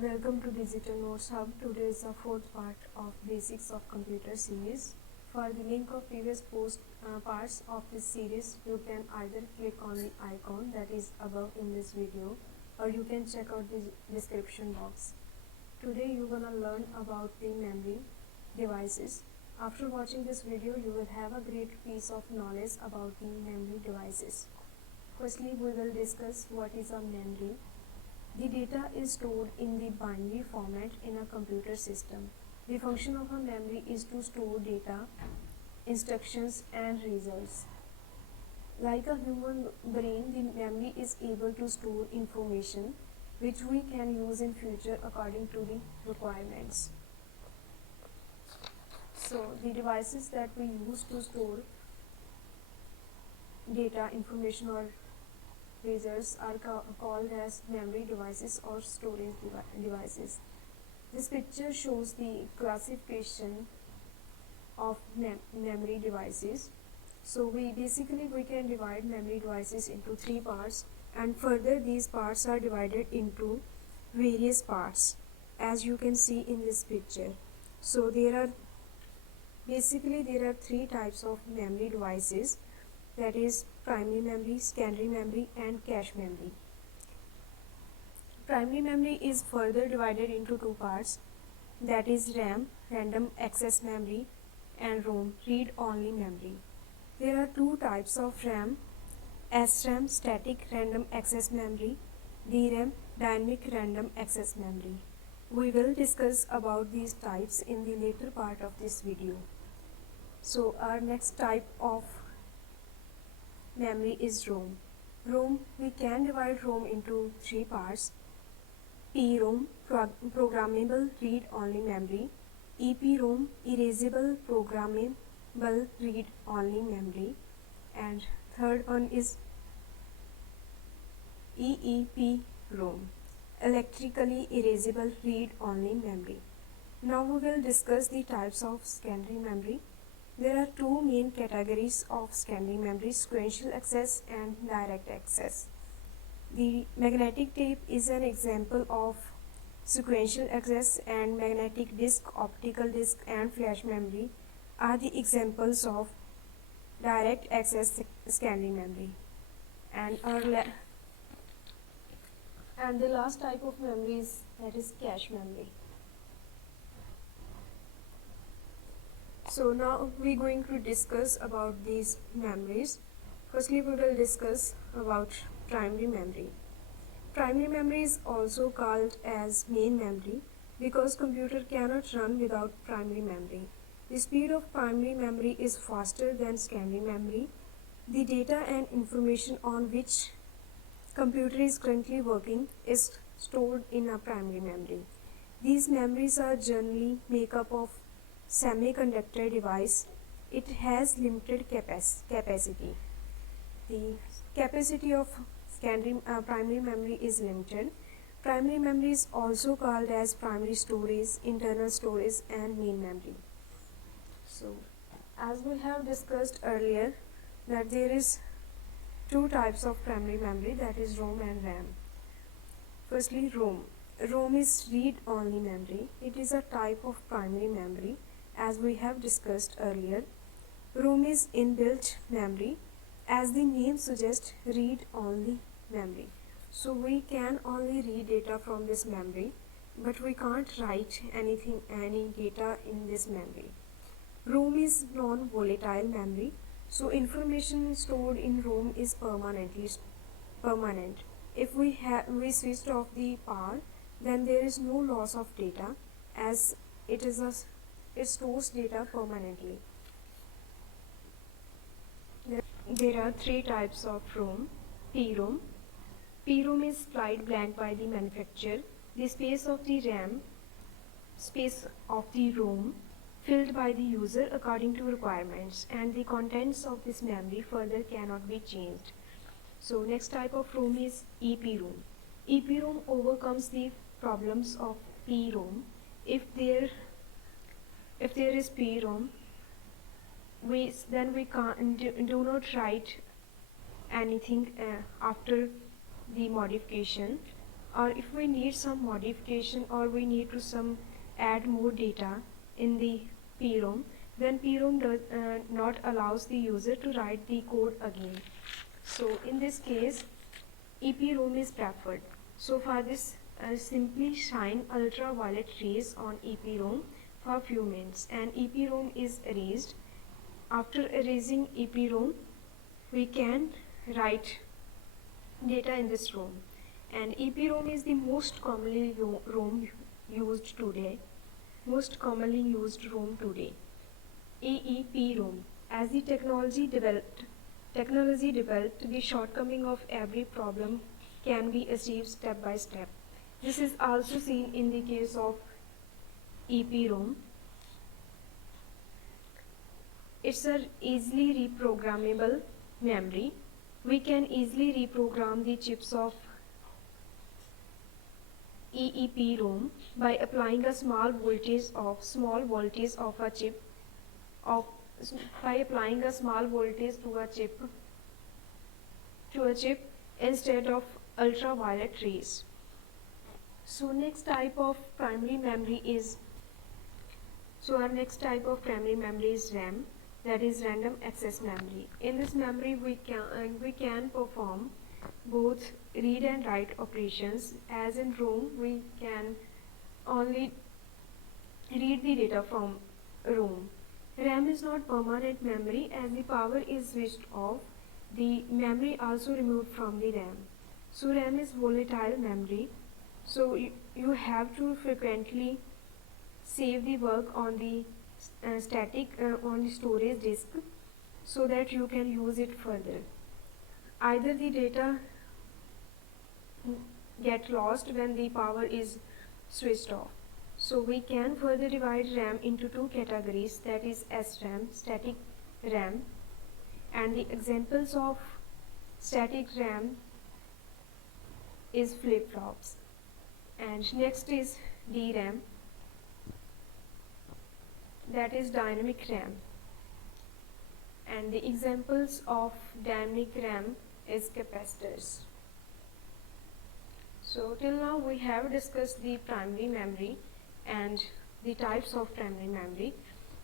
Welcome to Digital Notes Hub. Today is the fourth part of Basics of Computer series. For the link of previous parts of this series, you can either click on the icon that is above in this video, or you can check out the description box. Today you're gonna learn about the memory devices. After watching this video, you will have a great piece of knowledge about the memory devices. Firstly, we will discuss what is a memory. The data is stored in the binary format in a computer system. The function of a memory is to store data, instructions and results. Like a human brain, the memory is able to store information which we can use in future according to the requirements. So the devices that we use to store data, information or results are called as memory devices or storage devices. This picture shows the classification of memory devices. So we can divide memory devices into three parts, and further these parts are divided into various parts as you can see in this picture. So there are three types of memory devices, that is primary memory, secondary memory and cache memory. Primary memory is further divided into two parts, that is RAM, random access memory, and ROM, read-only memory. There are two types of RAM: SRAM, static random access memory; DRAM, dynamic random access memory. We will discuss about these types in the later part of this video. So our next type of memory is ROM. We can divide ROM into three parts: PROM, programmable read-only memory; EPROM, erasable programmable read-only memory; and third one is EEPROM, electrically erasable read-only memory. Now we will discuss the types of secondary memory. There are two main categories of secondary memory: sequential access and direct access. The magnetic tape is an example of sequential access, and magnetic disk, optical disk and flash memory are the examples of direct access secondary memory. And the last type of memory is cache memory. So now we're going to discuss about these memories. Firstly, we will discuss about primary memory. Primary memory is also called as main memory because computer cannot run without primary memory. The speed of primary memory is faster than secondary memory. The data and information on which computer is currently working is stored in a primary memory. These memories are generally made up of semiconductor device. It has limited capacity. The capacity of primary memory is limited. Primary memory is also called as primary storage, internal storage and main memory. So as we have discussed earlier, that there is two types of primary memory, that is ROM and RAM. Firstly, ROM. ROM is read-only memory. It is a type of primary memory as we have discussed earlier. ROM is inbuilt memory, as the name suggests, read-only memory. So we can only read data from this memory, but we can't write any data in this memory. ROM is non-volatile memory, so information stored in ROM is permanent. If we switched off the power, then there is no loss of data, as it stores data permanently. There are three types of ROM. PROM. PROM is supplied blank by the manufacturer. The space of the ROM filled by the user according to requirements, and the contents of this memory further cannot be changed. So next type of ROM is EPROM. EPROM overcomes the problems of PROM. If there is PROM, then we do not write anything after the modification. or if we need some modification or we need to some add more data in the PROM, then PROM does not allows the user to write the code again. So in this case, EPROM is preferred. So for this, simply shine ultraviolet rays on EPROM for a few minutes, and EPROM is erased. After erasing EPROM, we can write data in this ROM, and EPROM is the most commonly ROM used today. Most commonly used ROM today. EEPROM. As the technology developed, the shortcoming of every problem can be achieved step by step. This is also seen in the case of EPROM. It's an easily reprogrammable memory. We can easily reprogram the chips of EEPROM by applying a small voltage of a chip by applying a small voltage to a chip instead of ultraviolet rays. So next type of primary memory is RAM, that is random access memory. In this memory we can perform both read and write operations. As in ROM, we can only read the data from ROM. RAM is not permanent memory. As the power is switched off, the memory also removed from the RAM. So RAM is volatile memory. So you have to frequently save the work on the on the storage disk so that you can use it further. Either the data get lost when the power is switched off. So we can further divide RAM into two categories, that is SRAM, static RAM, and the examples of static RAM is flip-flops. And next is DRAM, that is dynamic RAM. And the examples of dynamic RAM is capacitors. So till now we have discussed the primary memory and the types of primary memory.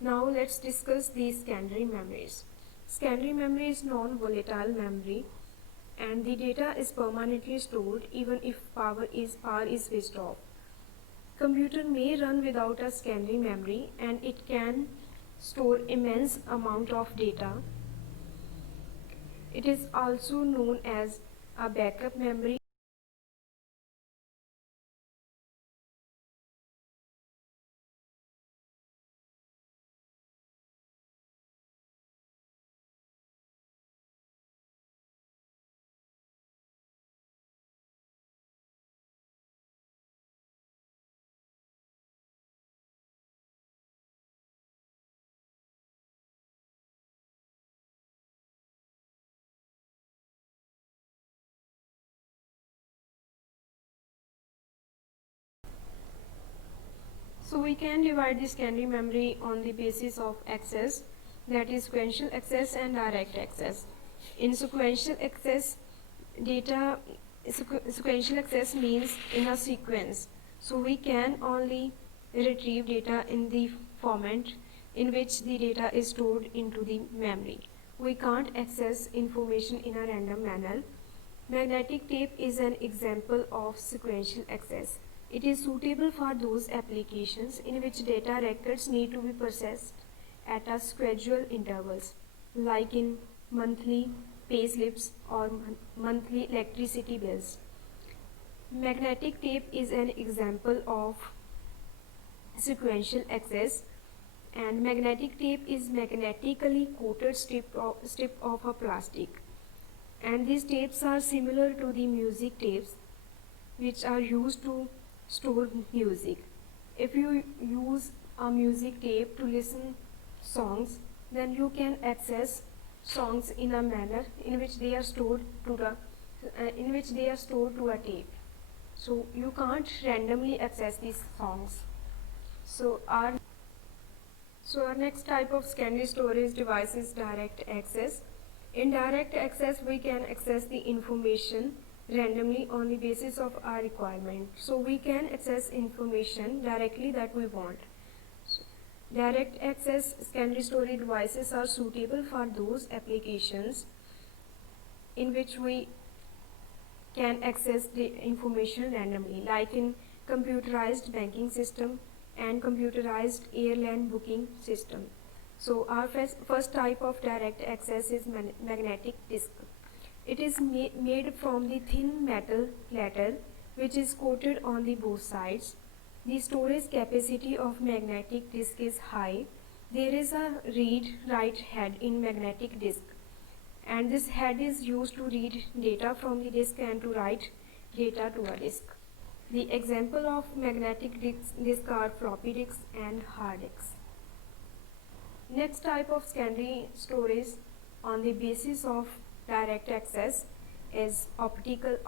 Now let's discuss the secondary memories. Secondary memory is non-volatile memory, and the data is permanently stored even if power is switched off. Computer may run without a secondary memory, and it can store immense amount of data. It is also known as a backup memory. So we can divide the secondary memory on the basis of access, that is sequential access and direct access. In sequential access, sequential access means in a sequence. So we can only retrieve data in the format in which the data is stored into the memory. We can't access information in a random manner. Magnetic tape is an example of sequential access. It is suitable for those applications in which data records need to be processed at a scheduled intervals, like in monthly pay slips or monthly electricity bills. Magnetic tape is an example of sequential access, and magnetic tape is magnetically coated strip of a plastic. And these tapes are similar to the music tapes, which are used to store music. If you use a music tape to listen songs, then you can access songs in a manner in which they are stored to a tape. So you can't randomly access these songs. So our next type of secondary storage device is direct access. In direct access, we can access the information randomly on the basis of our requirement. So we can access information directly that we want. Direct access secondary storage devices are suitable for those applications in which we can access the information randomly, like in computerized banking system and computerized airline booking system. So our first type of direct access is magnetic disk. It is made from the thin metal platter which is coated on the both sides. The storage capacity of magnetic disk is high. There is a read-write head in magnetic disk, and this head is used to read data from the disk and to write data to a disk. The example of magnetic disk are floppy disks and hard disks. Next type of secondary storage on the basis of direct access is optical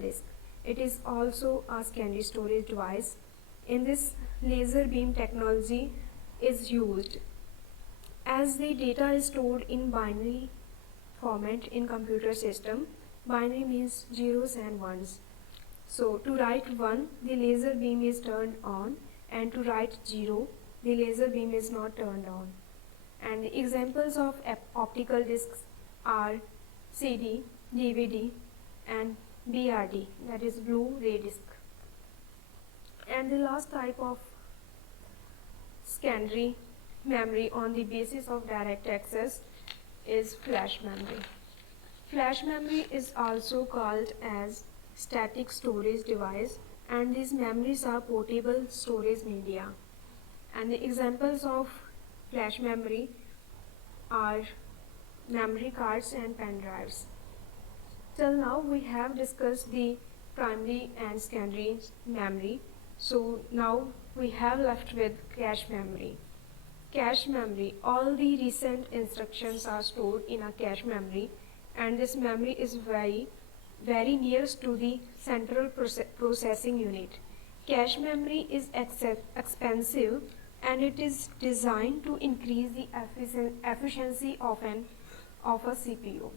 disk. It is also a secondary storage device. In this, laser beam technology is used. As the data is stored in binary format in computer system, binary means zeros and ones. So to write 1, the laser beam is turned on, and to write 0, the laser beam is not turned on. And the examples of optical discs are CD, DVD and BRD, that is Blu-ray disc. And the last type of secondary memory on the basis of direct access is flash memory. Flash memory is also called as static storage device, and these memories are portable storage media. And the examples of flash memory are memory cards and pen drives. Till now we have discussed the primary and secondary memory. So now we have left with cache memory. Cache memory, all the recent instructions are stored in a cache memory, and this memory is very nearest to the central processing unit. Cache memory is expensive, and it is designed to increase the efficiency of a CPU.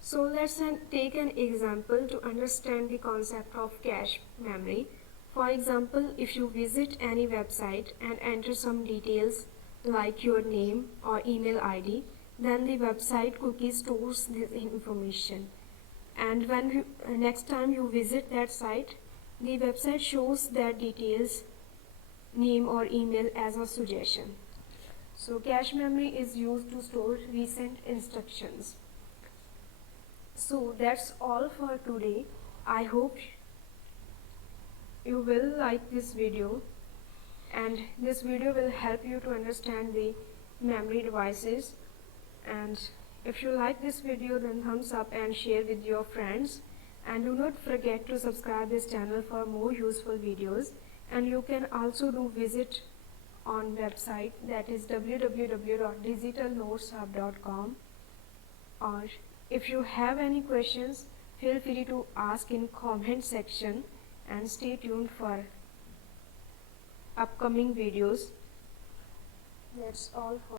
So let's take an example to understand the concept of cache memory. For example, if you visit any website and enter some details like your name or email ID, then the website cookie stores this information. And when next time you visit that site, the website shows that details, name or email as a suggestion. So cache memory is used to store recent instructions. So that's all for today. I hope you will like this video, and this video will help you to understand the memory devices. And if you like this video, then thumbs up and share with your friends, and do not forget to subscribe this channel for more useful videos. And you can also do visit on website, that is www.digitalnoteshub.com. or if you have any questions, feel free to ask in comment section, and stay tuned for upcoming videos. That's all for